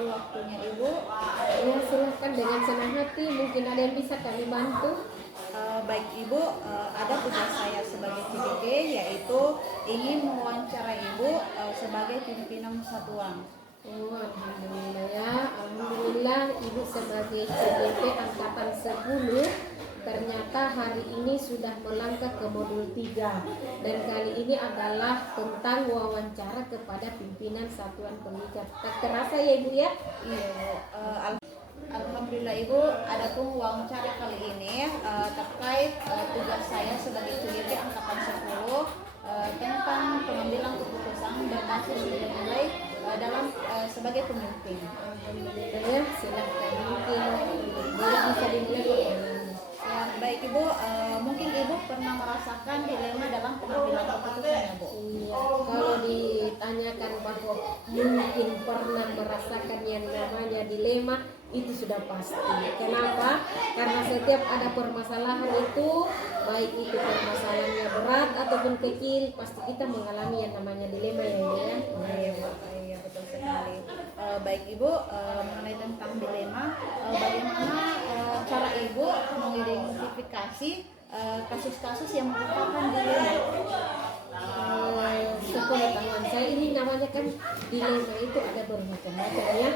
dulu waktunya Ibu. Ya, silahkan dengan senang hati. Mungkin ada yang bisa kami bantu. Baik Ibu, ada tugas saya sebagai CDP yaitu ingin mewawancarai Ibu sebagai pimpinan satuan. Oh, alhamdulillah ya. Alhamdulillah Ibu sebagai CDP angkatan 10 ternyata hari ini sudah melangkah ke modul 3. Dan kali ini adalah tentang wawancara kepada pimpinan satuan pendidikan. Tak terasa ya Ibu ya? Iya Bu. Alhamdulillah Ibu, adapun wawancara kali ini terkait tugas saya sebagai CDP angkatan 10 tentang pengambilan keputusan berbasis nilai dalam sebagai pemimpin. Alhamdulillah ya, silahkan mungkin boleh bisa dimulai pertanyaannya. Ya, baik Ibu, mungkin Ibu pernah merasakan dilema dalam pengambilan keputusan ya Bu? Iya, kalau ditanyakan bahwa mungkin pernah merasakan yang namanya dilema, itu sudah pasti. Kenapa? Karena setiap ada permasalahan itu, baik itu permasalahannya berat ataupun kecil, pasti kita mengalami yang namanya dilema ya Ibu ya. Iya Bu, iya betul sekali. Baik Ibu, mengenai tentang dilema, bagaimana cara Ibu mengidentifikasi kasus-kasus yang merupakan dilema? Sepengetahuan saya ini namanya kan dilema itu ada bermacam-macam ya.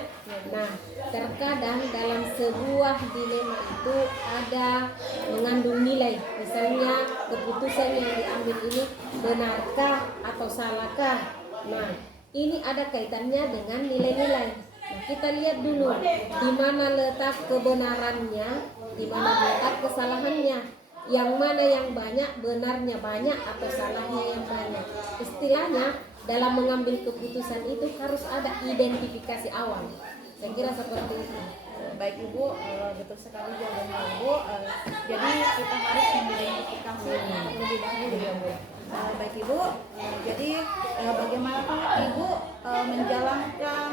Nah, terkadang dalam sebuah dilema itu ada mengandung nilai. Misalnya keputusan yang diambil ini benarkah atau salahkah. Nah, ini ada kaitannya dengan nilai-nilai. Nah, kita lihat dulu di mana letak kebenarannya, di mana letak kesalahannya. Yang mana yang banyak, benarnya banyak atau salahnya yang banyak. Istilahnya dalam mengambil keputusan itu harus ada identifikasi awal. Saya kira seperti itu. Baik Ibu, betul sekali jawabannya Ibu. Jadi kita harus mengidentifikasi lebih dahulu ya Bu. Baik Ibu, jadi bagaimana Ibu menjalankan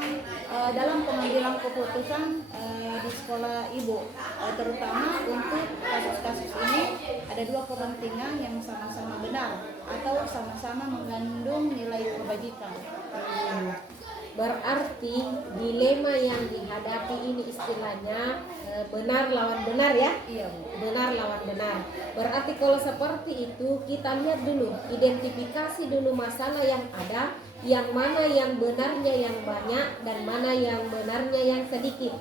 dalam pengambilan keputusan di sekolah Ibu, terutama untuk kasus-kasus ini ada dua kepentingan yang sama-sama benar atau sama-sama mengandung nilai kebajikan. Berarti dilema yang dihadapi ini istilahnya benar lawan benar ya? Iya Bu. Benar lawan benar. Berarti kalau seperti itu kita lihat dulu, identifikasi dulu masalah yang ada, yang mana yang benarnya yang banyak dan mana yang benarnya yang sedikit.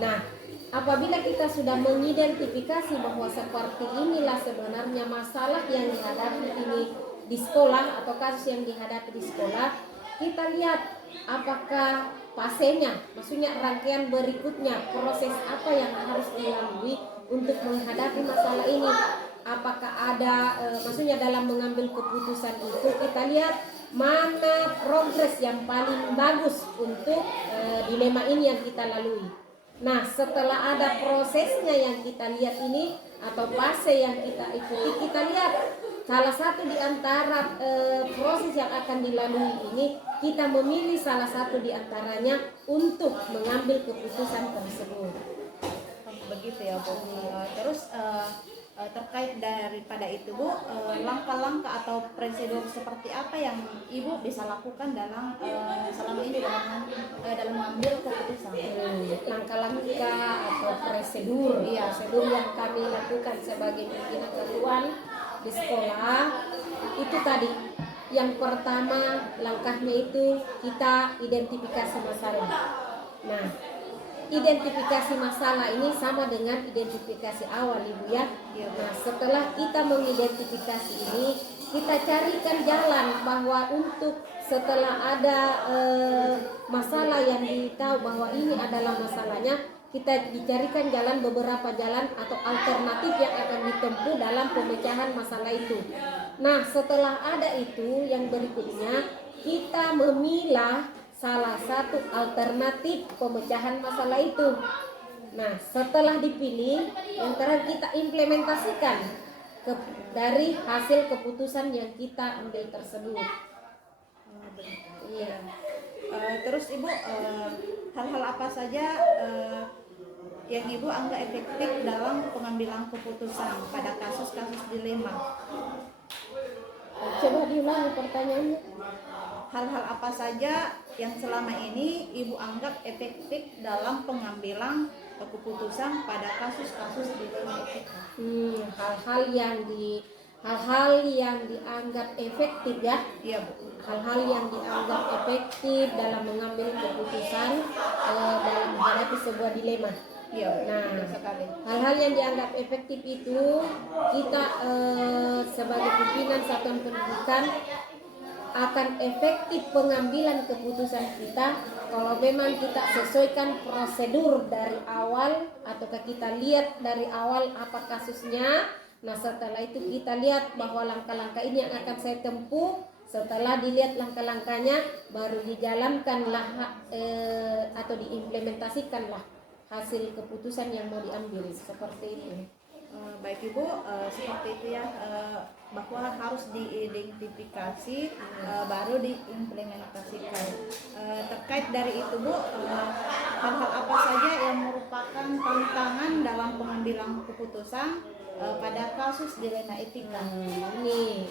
Nah, apabila kita sudah mengidentifikasi bahwa seperti inilah sebenarnya masalah yang dihadapi ini di sekolah atau kasus yang dihadapi di sekolah, kita lihat apakah fasenya, maksudnya rangkaian berikutnya, proses apa yang harus dilalui untuk menghadapi masalah ini. Apakah ada, maksudnya dalam mengambil keputusan itu kita lihat mana progres yang paling bagus untuk dilema ini yang kita lalui. Nah, setelah ada prosesnya yang kita lihat ini atau fase yang kita ikuti, kita lihat salah satu di antara proses yang akan dilalui ini, kita memilih salah satu di antaranya untuk mengambil keputusan tersebut. Begitu ya Bu. Terus terkait daripada itu Bu, langkah-langkah atau prosedur seperti apa yang Ibu bisa lakukan dalam selama ini dalam mengambil keputusan? Langkah-langkah atau prosedur, Iya. prosedur yang kami lakukan sebagai pimpinan satuan di sekolah itu tadi. Yang pertama langkahnya itu kita identifikasi masalah. Nah, identifikasi masalah ini sama dengan identifikasi awal Ibu ya. Nah, setelah kita mengidentifikasi ini, kita carikan jalan bahwa untuk setelah ada masalah yang ditahu bahwa ini adalah masalahnya, kita dicarikan jalan, beberapa jalan atau alternatif yang akan ditempuh dalam pemecahan masalah itu. Nah, setelah ada itu, yang berikutnya kita memilah salah satu alternatif pemecahan masalah itu. Nah, setelah dipilih, yang terakhir kita implementasikan dari hasil keputusan yang kita ambil tersebut. Iya. Terus Ibu, hal-hal apa saja yang Ibu anggap efektif dalam pengambilan keputusan pada kasus-kasus dilema? Coba diulangi pertanyaannya. hal-hal apa saja yang selama ini Ibu anggap efektif dalam pengambilan keputusan pada kasus-kasus di dalam etika? Hal-hal yang dianggap efektif ya. Iya Bu. Hal-hal yang dianggap efektif dalam mengambil keputusan dalam menghadapi sebuah dilema. Iya, Nah, betul sekali. hal-hal yang dianggap efektif itu kita sebagai pimpinan satuan pendidikan akan efektif pengambilan keputusan kita kalau memang kita sesuaikan prosedur dari awal, ataukah kita lihat dari awal apa kasusnya. Nah, setelah itu kita lihat bahwa langkah-langkah ini yang akan saya tempuh. Setelah dilihat langkah-langkahnya, baru dijalankanlah atau diimplementasikanlah hasil keputusan yang mau diambil, seperti itu. Baik Ibu, seperti itu ya, bahwa harus diidentifikasi baru diimplementasikan. Terkait dari itu Bu, hal-hal apa saja yang merupakan tantangan dalam pengambilan keputusan pada kasus dilema etika?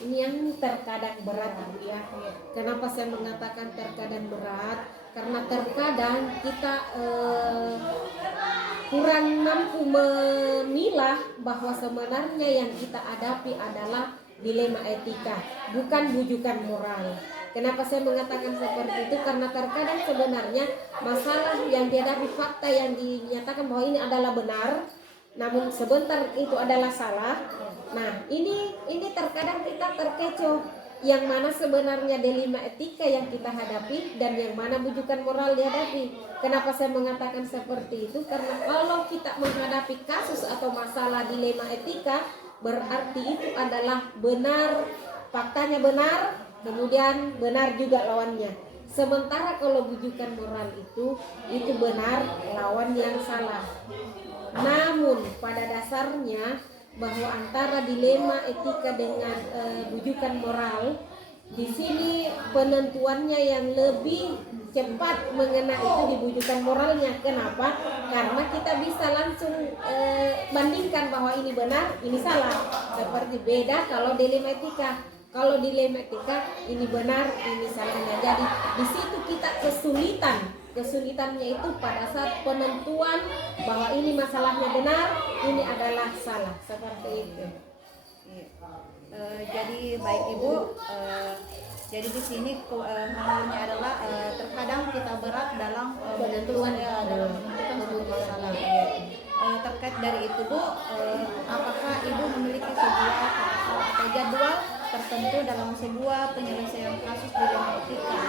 Ini yang terkadang berat ya. Kenapa saya mengatakan terkadang berat? Karena terkadang kita kurang mampu memilah bahwa sebenarnya yang kita hadapi adalah dilema etika, bukan bujukan moral. Kenapa saya mengatakan seperti itu? Karena terkadang sebenarnya masalah yang dihadapi, fakta yang dinyatakan bahwa ini adalah benar, namun sebentar itu adalah salah. Nah, ini terkadang kita terkecoh yang mana sebenarnya dilema etika yang kita hadapi dan yang mana bujukan moral dihadapi. Kenapa saya mengatakan seperti itu? Karena kalau kita menghadapi kasus atau masalah dilema etika, berarti itu adalah benar, faktanya benar, kemudian benar juga lawannya. Sementara kalau bujukan moral itu benar, lawan yang salah. Namun pada dasarnya bahwa antara dilema etika dengan bujukan moral, di sini penentuannya yang lebih cepat mengena itu di bujukan moralnya. Kenapa? Karena kita bisa langsung bandingkan bahwa ini benar, ini salah. Seperti beda kalau dilema etika. Kalau dilema etika ini benar, ini salahnya. Jadi di situ kita kesulitannya itu pada saat penentuan bahwa ini masalahnya benar, ini adalah salah, seperti itu. Jadi baik Ibu, jadi di sini hal-halnya adalah terkadang kita berat dalam Penentuan dalam menentukan suatu masalah. Terkait dari itu Bu, apakah Ibu memiliki sebuah atau jadwal tertentu dalam sebuah penyelesaian kasus dilema etika?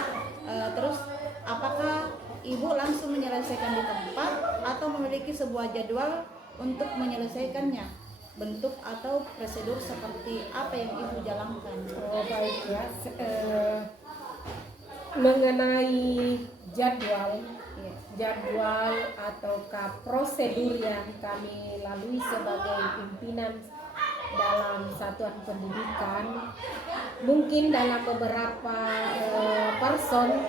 Terus apakah Ibu langsung menyelesaikan di tempat atau memiliki sebuah jadwal untuk menyelesaikannya? Bentuk atau prosedur seperti apa yang Ibu jalankan? Oh baik ya, mengenai jadwal ataukah prosedur yang kami lalui sebagai pimpinan dalam satuan pendidikan, mungkin dalam beberapa person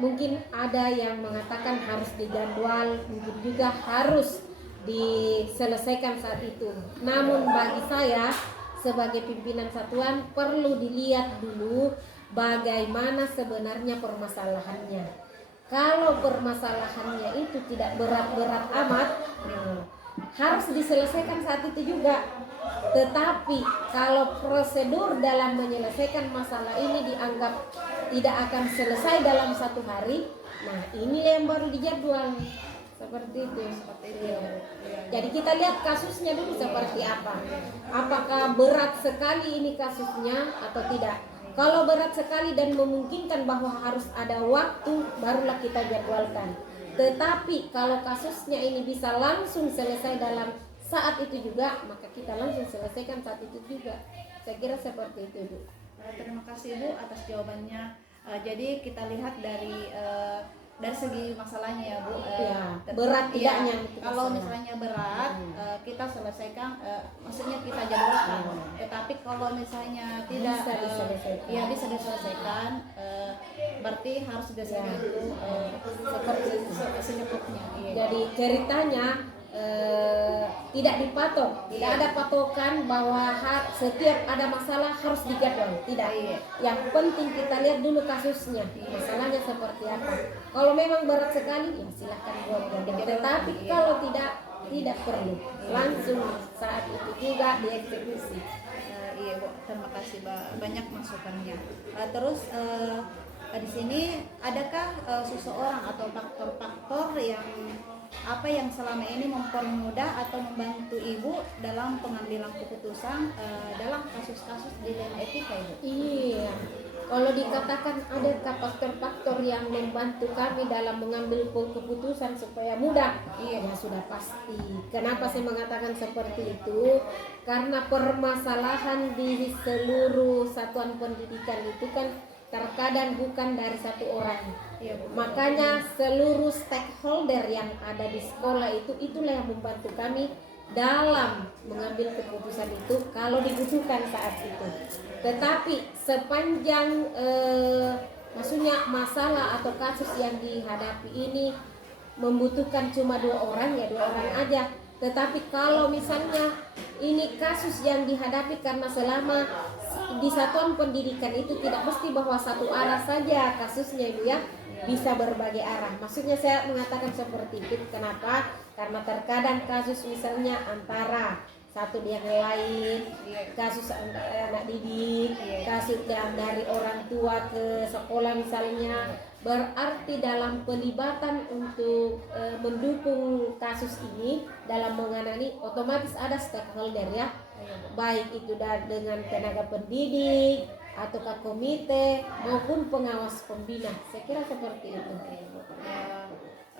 mungkin ada yang mengatakan harus dijadwal, mungkin juga harus diselesaikan saat itu. Namun bagi saya sebagai pimpinan satuan perlu dilihat dulu bagaimana sebenarnya permasalahannya. Kalau permasalahannya itu tidak berat-berat amat, harus diselesaikan saat itu juga. Tetapi kalau prosedur dalam menyelesaikan masalah ini dianggap tidak akan selesai dalam satu hari, nah inilah yang baru dijadwal. Seperti itu. Jadi kita lihat kasusnya dulu seperti apa. Apakah berat sekali ini kasusnya atau tidak. Kalau berat sekali dan memungkinkan bahwa harus ada waktu, barulah kita jadwalkan. Tetapi kalau kasusnya ini bisa langsung selesai dalam saat itu juga, maka kita langsung selesaikan saat itu juga. Saya kira seperti itu Bu. Terima kasih Bu atas jawabannya. Jadi kita lihat dari segi masalahnya ya Bu, berat tidaknya. Kalau misalnya berat, kita selesaikan, maksudnya kita jadwalkan. Tetapi kalau misalnya tidak bisa diselesaikan, berarti harus diselesaikan itu seperti secepatnya. Jadi ceritanya tidak dipatok, tidak ada patokan bahwa setiap ada masalah harus dijadwal, tidak. Yang penting kita lihat dulu kasusnya, masalahnya seperti apa. Kalau memang berat sekali, ya silahkan buat. Tetapi kalau tidak perlu, langsung saat itu juga dieksekusi. Iya Bu, terima kasih banyak masukannya. Terus di sini adakah seseorang atau faktor-faktor yang selama ini mempermudah atau membantu Ibu dalam pengambilan keputusan dalam kasus-kasus dilema etika Ibu? Iya, kalau dikatakan adakah faktor-faktor yang membantu kami dalam mengambil keputusan supaya mudah? Iya, ya sudah pasti. Kenapa saya mengatakan seperti itu? Karena permasalahan di seluruh satuan pendidikan itu kan terkadang bukan dari satu orang. Ya, makanya seluruh stakeholder yang ada di sekolah itulah yang membantu kami dalam mengambil keputusan itu kalau dibutuhkan saat itu. Tetapi sepanjang maksudnya masalah atau kasus yang dihadapi ini membutuhkan cuma 2 orang, ya 2 orang aja. Tetapi kalau misalnya ini kasus yang dihadapi karena selama di satuan pendidikan itu tidak mesti bahwa satu arah saja kasusnya Ibu ya, bisa berbagai arah. Maksudnya saya mengatakan seperti itu kenapa? Karena terkadang kasus misalnya antara satu yang lain, kasus anak didik, kasus yang dari orang tua ke sekolah misalnya, berarti dalam pelibatan untuk mendukung kasus ini dalam menangani otomatis ada stakeholder ya, baik itu dengan tenaga pendidik ataukah komite maupun pengawas pembina. Saya kira seperti itu.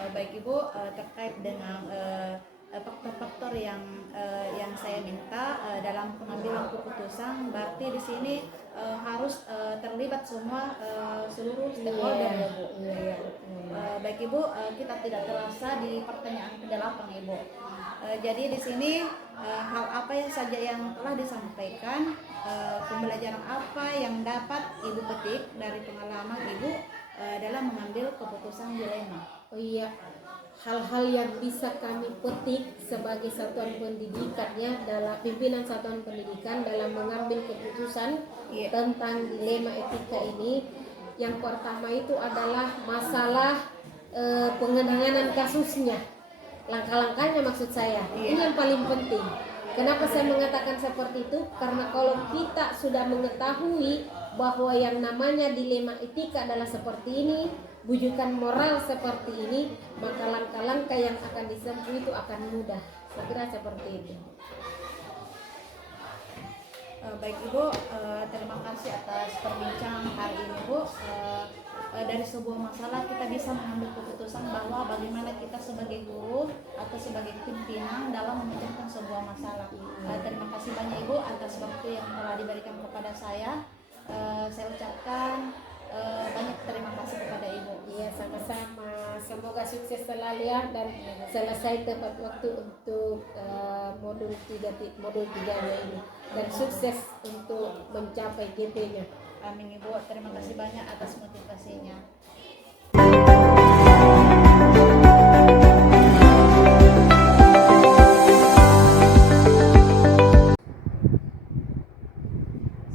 Baik Ibu, terkait dengan faktor-faktor yang saya minta dalam pengambilan keputusan, berarti di sini harus terlibat semua seluruh stakeholder ya Bu. Baik Ibu, kita tidak terasa di pertanyaan ke-8 Ibu. Jadi di sini hal apa saja yang telah disampaikan, pembelajaran apa yang dapat Ibu petik dari pengalaman Ibu dalam mengambil keputusan dilema? Oh iya, hal-hal yang bisa kami petik sebagai satuan pendidikan ya, dalam pimpinan satuan pendidikan dalam mengambil keputusan tentang dilema etika ini. Yang pertama itu adalah masalah pengenangan kasusnya, langkah-langkahnya maksud saya. Ini yang paling penting. Kenapa saya mengatakan seperti itu? Karena kalau kita sudah mengetahui bahwa yang namanya dilema etika adalah seperti ini, bujukan moral seperti ini, maka langkah-langkah yang akan ditempuh itu akan mudah. Saya kira seperti itu. Baik Ibu, terima kasih atas perbincangan hari ini Bu. Dari sebuah masalah kita bisa mengambil keputusan bahwa bagaimana kita sebagai guru atau sebagai pimpinan dalam memecahkan sebuah masalah. Terima kasih banyak Ibu atas waktu yang telah diberikan kepada saya. Saya ucapkan banyak terima kasih kepada Ibu. Iya, sama-sama. Semoga sukses selalu ya, dan selesai tepat waktu untuk modul 3-nya ini, dan sukses untuk mencapai GP-nya. Amin Ibu, terima kasih banyak atas motivasinya.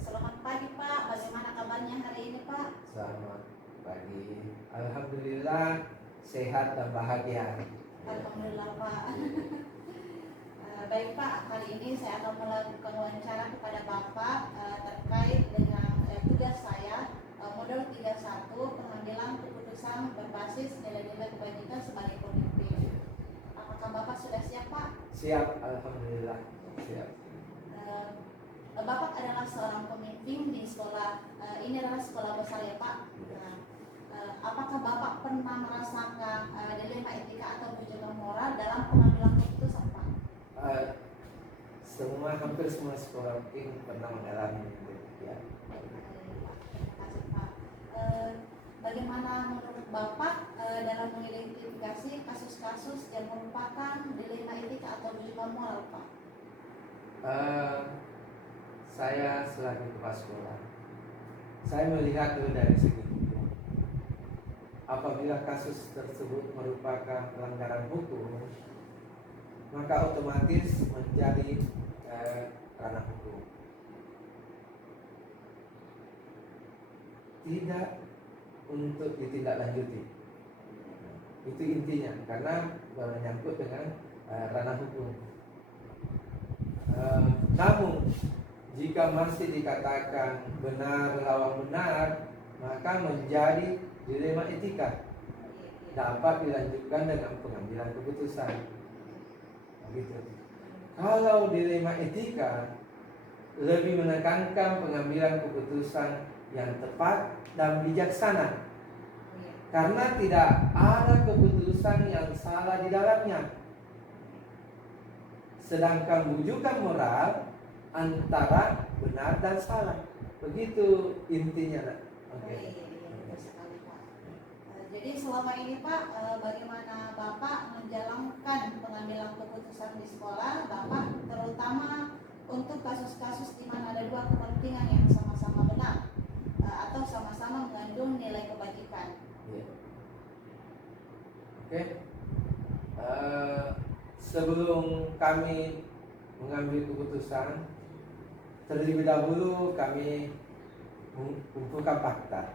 Selamat pagi Pak, bagaimana kabarnya hari ini Pak? Selamat pagi. Alhamdulillah sehat dan bahagia. Alhamdulillah Pak. Baik Pak, hari ini saya akan melakukan wawancara kepada Bapak terkait dengan tugas saya, modul 31, pengambilan keputusan berbasis nilai-nilai kebajikan sebagai pemimpin. Apakah Bapak sudah siap Pak? Siap, alhamdulillah siap. Bapak adalah seorang pemimpin di sekolah, ini adalah sekolah besar ya Pak. Apakah Bapak pernah merasakan dilema etika atau bujukan moral dalam pengambilan keputusan Pak? Hampir semua sekolah mungkin pernah mengalami itu ya. Terima kasih Pak. Bagaimana menurut Bapak dalam mengidentifikasi kasus-kasus yang merupakan dilema etika atau bujukan moral Pak? Saya selaku kepala sekolah, saya melihat dulu dari segi hukum. Apabila kasus tersebut merupakan pelanggaran hukum, maka otomatis menjadi ranah hukum. Tidak untuk ditindaklanjuti. Itu intinya, karena menyangkut dengan ranah hukum. Namun jika masih dikatakan benar lawan benar, maka menjadi dilema etika, dapat dilanjutkan dengan pengambilan keputusan. Begitu. Kalau dilema etika lebih menekankan pengambilan keputusan yang tepat dan bijaksana, karena tidak ada keputusan yang salah di dalamnya. Sedangkan bujukan moral antara benar dan salah. Begitu intinya, nak. Oke. Betul sekali, Pak. Jadi selama ini, Pak, bagaimana Bapak menjalankan pengambilan keputusan di sekolah Bapak, terutama untuk kasus-kasus di mana ada dua kepentingan yang sama-sama benar atau sama-sama mengandung nilai kebajikan. Ya. Oke. Sebelum kami mengambil keputusan, terlebih dahulu kami mengumpulkan fakta.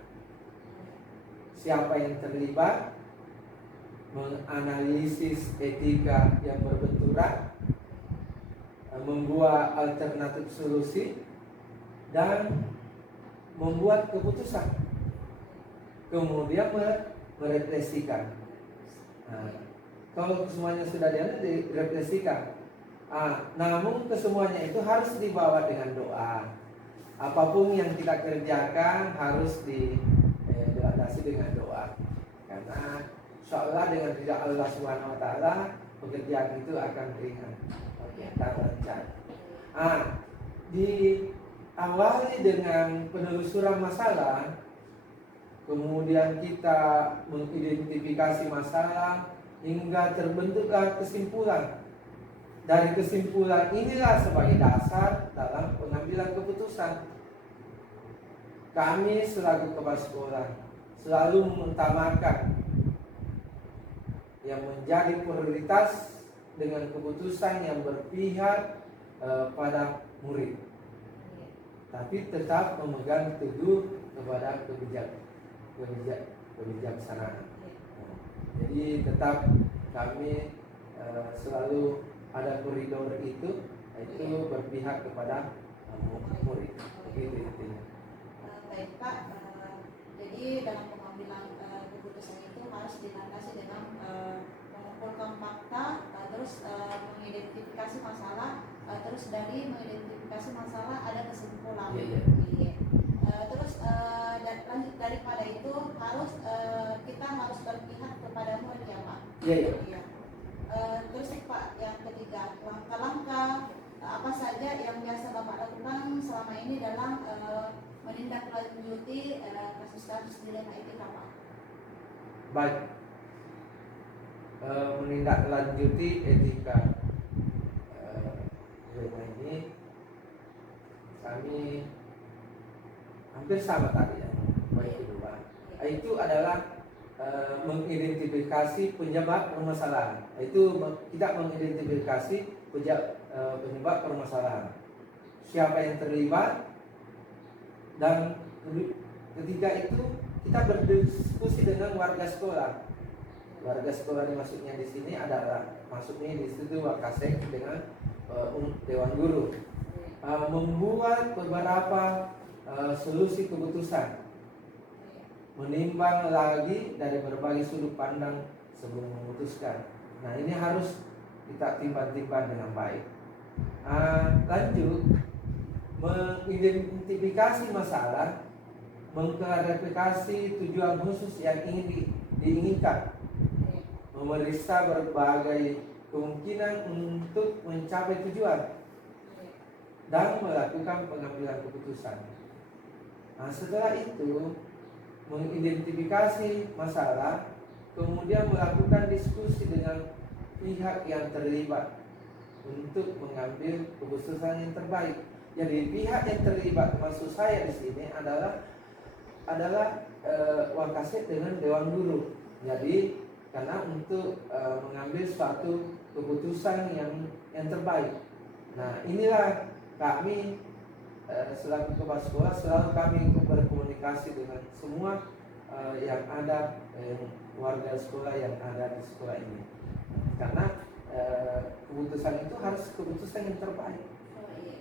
Siapa yang terlibat, menganalisis etika yang berbenturan, membuat alternatif solusi, dan membuat keputusan. Kemudian merefleksikan. Kalau semuanya sudah direfleksikan, namun kesemuanya itu harus dibawa dengan doa. Apapun yang kita kerjakan harus dilandasi dengan doa, karena insyaallah dengan ridha Allah Subhanahu Wa Taala pekerjaan itu akan ringan, dan lancar. Diawali dengan penelusuran masalah, kemudian kita mengidentifikasi masalah hingga terbentuklah kesimpulan. Dari kesimpulan inilah sebagai dasar dalam pengambilan keputusan. Kami selaku kepala sekolah selalu mengutamakan yang menjadi prioritas dengan keputusan yang berpihak pada murid, tapi tetap memegang teguh kepada kebijaksanaan. Jadi tetap kami selalu ada koridor itu, yaitu berpihak kepada murid. Begitu intinya. Baik, Pak. Jadi dalam pengambilan keputusan itu harus dilandasi dengan mengumpulkan fakta, terus mengidentifikasi masalah, terus dari mengidentifikasi masalah ada kesimpulan. Iya. Terus lanjut daripada itu kita harus berpihak kepada murid, ya, Pak. Iya. Terus Pak, yang ketiga, langkah-langkah apa saja yang biasa Bapak lakukan selama ini dalam menindaklanjuti kasus-kasus dilema etika, Pak? Baik. Menindaklanjuti etika dilema ini kami hampir sama tadi ya. Baik, kedua itu adalah mengidentifikasi penyebab permasalahan. Itu kita mengidentifikasi penyebab permasalahan. Siapa yang terlibat, dan ketiga itu kita berdiskusi dengan warga sekolah. Warga sekolah ini maksudnya di sini adalah di situ Wakasek dengan Dewan Guru. Membuat beberapa solusi keputusan, menimbang lagi dari berbagai sudut pandang sebelum memutuskan. Nah, ini harus kita timbang-timbang dengan baik. Lanjut, mengidentifikasi masalah, mengklarifikasi tujuan khusus yang ingin diinginkan, memeriksa berbagai kemungkinan untuk mencapai tujuan, dan melakukan pengambilan keputusan. Setelah itu mengidentifikasi masalah, kemudian melakukan diskusi dengan pihak yang terlibat untuk mengambil keputusan yang terbaik. Jadi pihak yang terlibat maksud saya di sini adalah Wakasek dengan Dewan Guru. Jadi karena untuk mengambil suatu keputusan yang terbaik. Nah, inilah kami selaku kepala sekolah selalu kami berkomunikasi dengan semua yang ada warga sekolah yang ada di sekolah ini, karena keputusan itu harus keputusan yang terbaik. Oh iya.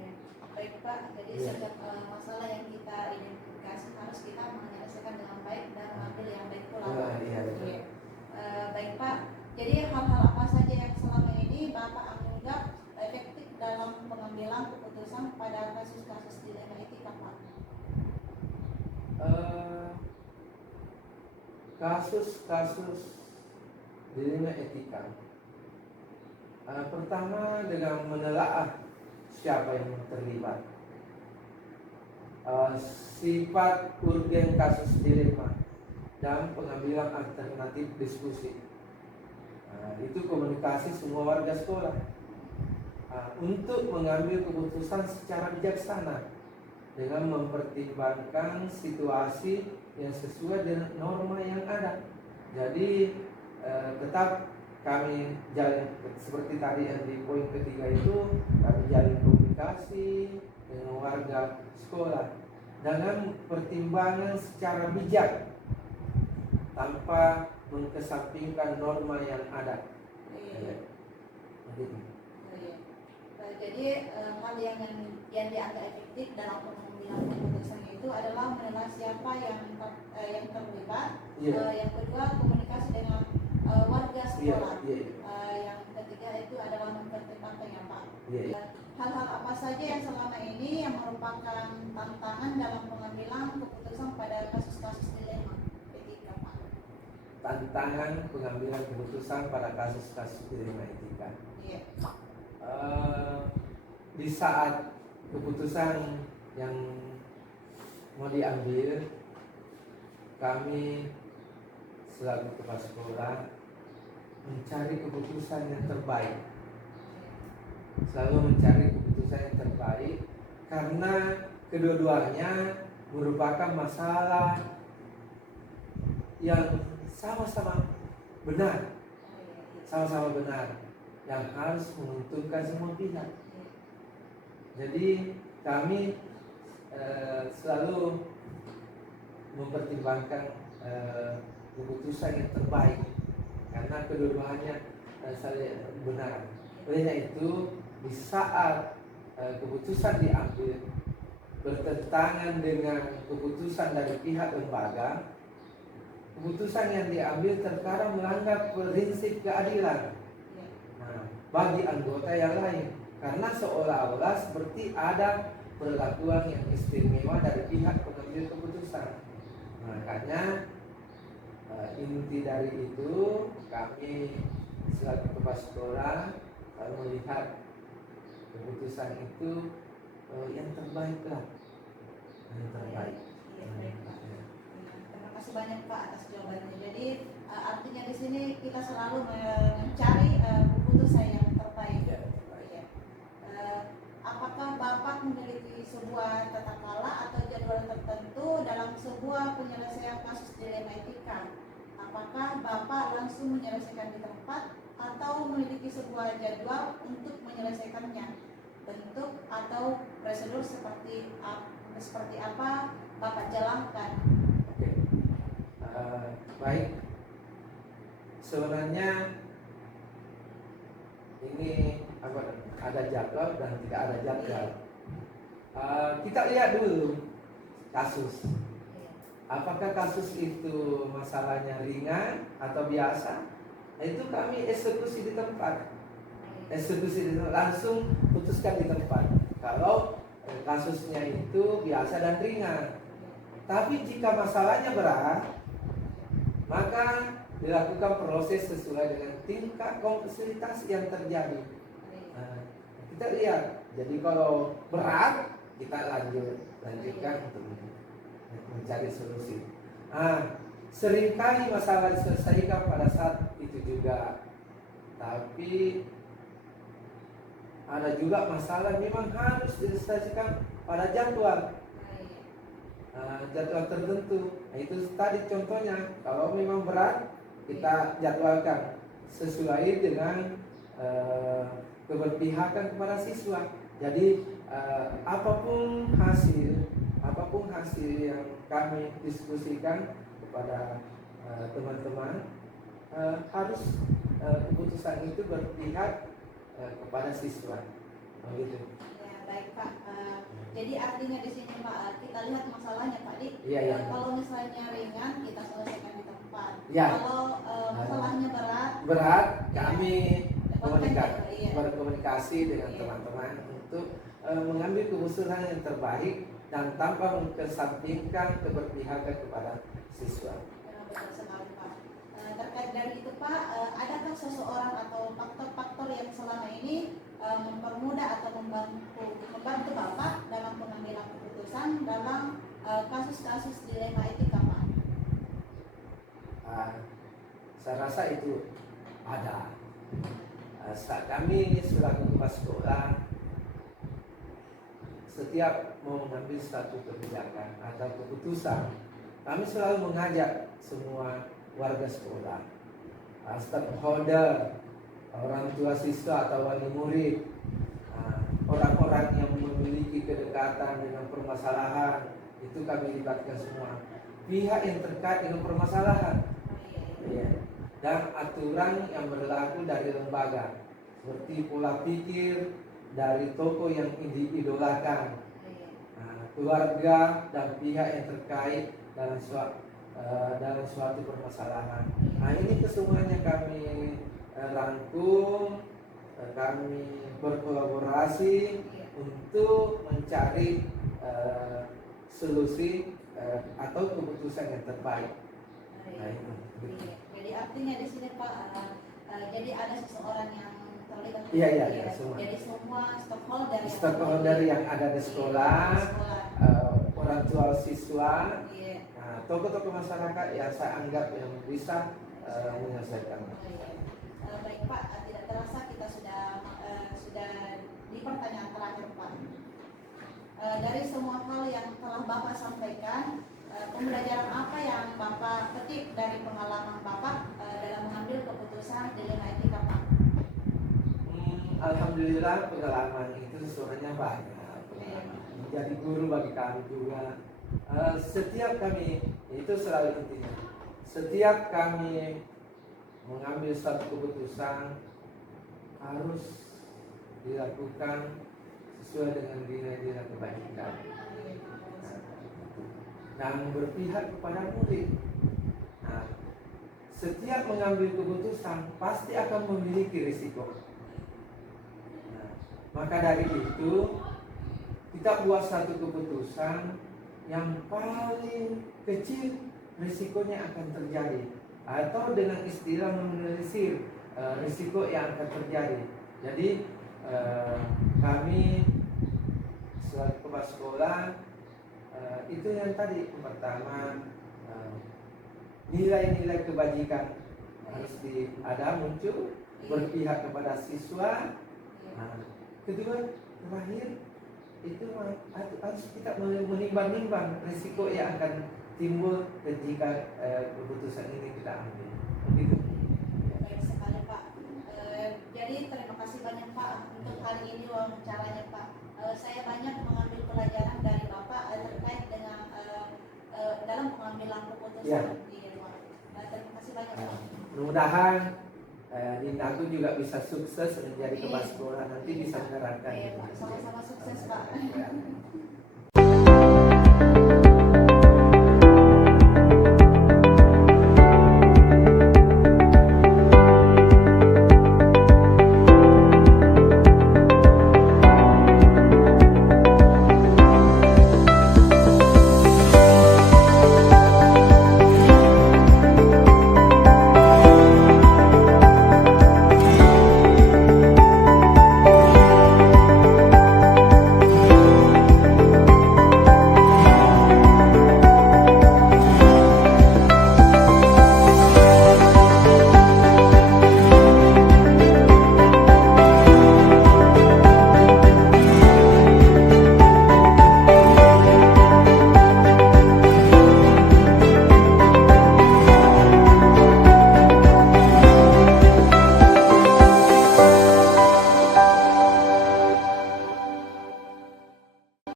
Ya. Baik Pak, jadi Iya. setiap masalah yang kita identifikasi harus kita menyelesaikan dengan baik dan mengambil yang baik pula. Pak. Iya, betul. Iya. Baik Pak, jadi hal-hal apa saja yang selama ini Bapak anggap efektif dalam pengambilan keputusan pada kasus-kasus dilema etika Pak? Kasus-kasus dilema etika, pertama dengan menelaah siapa yang terlibat, sifat urgen kasus dilema, dan pengambilan alternatif diskusi. Itu komunikasi semua warga sekolah untuk mengambil keputusan secara bijaksana dengan mempertimbangkan situasi yang sesuai dengan norma yang ada. Jadi tetap kami jalin seperti tadi yang di poin ketiga itu, kami jalin komunikasi dengan warga sekolah dengan pertimbangan secara bijak tanpa mengesampingkan norma yang ada. Begitu. Jadi hal yang dianggap efektif dalam pengambilan keputusan itu adalah menilai siapa yang terlibat. Yang kedua, komunikasi dengan warga sekolah. Yang ketiga itu adalah mempertimbangkan ya Pak. Hal-hal apa saja yang selama ini yang merupakan tantangan dalam pengambilan keputusan pada kasus-kasus dilema etika Pak? Tantangan pengambilan keputusan pada kasus-kasus dilema etika. Iya. Di saat keputusan yang mau diambil, kami selaku kepala sekolah mencari keputusan yang terbaik, selalu mencari keputusan yang terbaik, karena kedua-duanya merupakan masalah yang sama-sama benar, yang harus menguntungkan semua pihak. Jadi kami selalu mempertimbangkan keputusan yang terbaik karena kedua-duanya saling benar. Oleh itu, di saat keputusan diambil bertentangan dengan keputusan dari pihak lembaga, keputusan yang diambil terkadang melanggar prinsip keadilan bagi anggota yang lain, karena seolah-olah seperti ada perlakuan yang istimewa dari pihak pengambil keputusan. Makanya inti dari itu kami selaku kepala sekolah melihat keputusan itu yang terbaik lah, yang terbaik. Terima kasih banyak Pak atas jawabannya. Jadi artinya di sini kita selalu mencari keputusan yang terbaik. Ya. Apakah Bapak memiliki sebuah tata kelola atau jadwal tertentu dalam sebuah penyelesaian kasus dilema etika? Apakah Bapak langsung menyelesaikan di tempat atau memiliki sebuah jadwal untuk menyelesaikannya? Bentuk atau prosedur seperti apa Bapak jalankan? Oke. Baik. Sebenarnya ini ada jadwal dan tidak ada jadwal. Kita lihat dulu kasus. Apakah kasus itu masalahnya ringan atau biasa? Itu kami eksekusi di tempat. Langsung putuskan di tempat. Kalau kasusnya itu biasa dan ringan. Tapi jika masalahnya berat, maka dilakukan proses sesuai dengan tingkat kompleksitas yang terjadi. Kita lihat. Jadi kalau berat, kita lanjutkan untuk mencari solusi. Seringkali masalah diselesaikan pada saat itu juga, tapi ada juga masalah memang harus diselesaikan pada jadwal tertentu. Itu tadi contohnya, kalau memang berat kita jadwalkan, sesuai dengan keberpihakan kepada siswa. Jadi apapun hasil yang kami diskusikan kepada teman-teman, harus keputusan itu berpihak kepada siswa. Begitu. Ya, baik Pak. Jadi artinya di sini Pak, kita lihat masalahnya Pak Dik. Iya, iya. Kalau misalnya ringan, kita selesaikan di tempat. Ya. Kalau masalahnya Berat, kami Iya. berkomunikasi dengan teman-teman untuk mengambil keputusan yang terbaik dan tanpa mengesampingkan keberpihakan kepada siswa. Ya, betul sekali Pak. Terkait dari itu Pak, adakah seseorang atau faktor-faktor yang selama ini mempermudah atau membantu Bapak dalam pengambilan keputusan dalam kasus-kasus dilema etika Pak? Saya rasa itu ada. Saat kami selaku kepala sekolah, setiap mau mengambil satu kebijakan atau keputusan, kami selalu mengajak semua warga sekolah, stakeholder, orang tua siswa atau wali murid, orang-orang yang memiliki kedekatan dengan permasalahan, itu kami libatkan semua pihak yang terkait dengan permasalahan, ya. Dan aturan yang berlaku dari lembaga, seperti pola pikir dari tokoh yang diidolakan, keluarga dan pihak yang terkait dalam suatu permasalahan. Ini kesemuanya kami rangkum, kami berkolaborasi untuk mencari solusi atau keputusan yang terbaik. Itu. Jadi artinya di sini Pak, jadi ada seseorang yang terlibat. Iya, semua. Jadi semua stakeholder yang ada di sekolah, orang tua siswa, Iya. tokoh-tokoh masyarakat yang saya anggap yang bisa menyelesaikan. Baik Pak, tidak terasa kita sudah di pertanyaan terakhir Pak. Dari semua hal yang telah Bapak sampaikan, pembelajaran apa yang Bapak petik dari pengalaman Bapak dalam mengambil keputusan dilema etika Pak? Alhamdulillah pengalaman itu sebenarnya banyak. Menjadi guru bagi kami juga. Setiap kami, itu selalu intinya, setiap kami mengambil satu keputusan harus dilakukan sesuai dengan nilai-nilai kebaikan dan berpihak kepada murid. Setiap mengambil keputusan pasti akan memiliki risiko. Maka dari itu kita buat satu keputusan yang paling kecil risikonya akan terjadi, atau dengan istilah meminimalisir risiko yang akan terjadi. Jadi kami selaku kepala sekolah, itu yang tadi pertama, nilai-nilai kebajikan harus ada muncul, berpihak kepada siswa. Kedua, terakhir itu harus kita menimbang-nimbang risiko yang akan timbul ketika keputusan ini kita ambil. Begitu. Baik sekali Pak. Jadi terima kasih banyak Pak untuk kali ini wawancaranya Pak. Saya banyak mengambil pelajaran dari Bapak terkait dengan dalam pengambilan keputusan. Ya. Iya Pak. Terima kasih banyak Pak. Mudah-mudahan Dinda Agung juga bisa sukses menjadi kepala sekolah, nanti bisa menerapkan. Iya Pak. Sama-sama sukses Pak. Ya.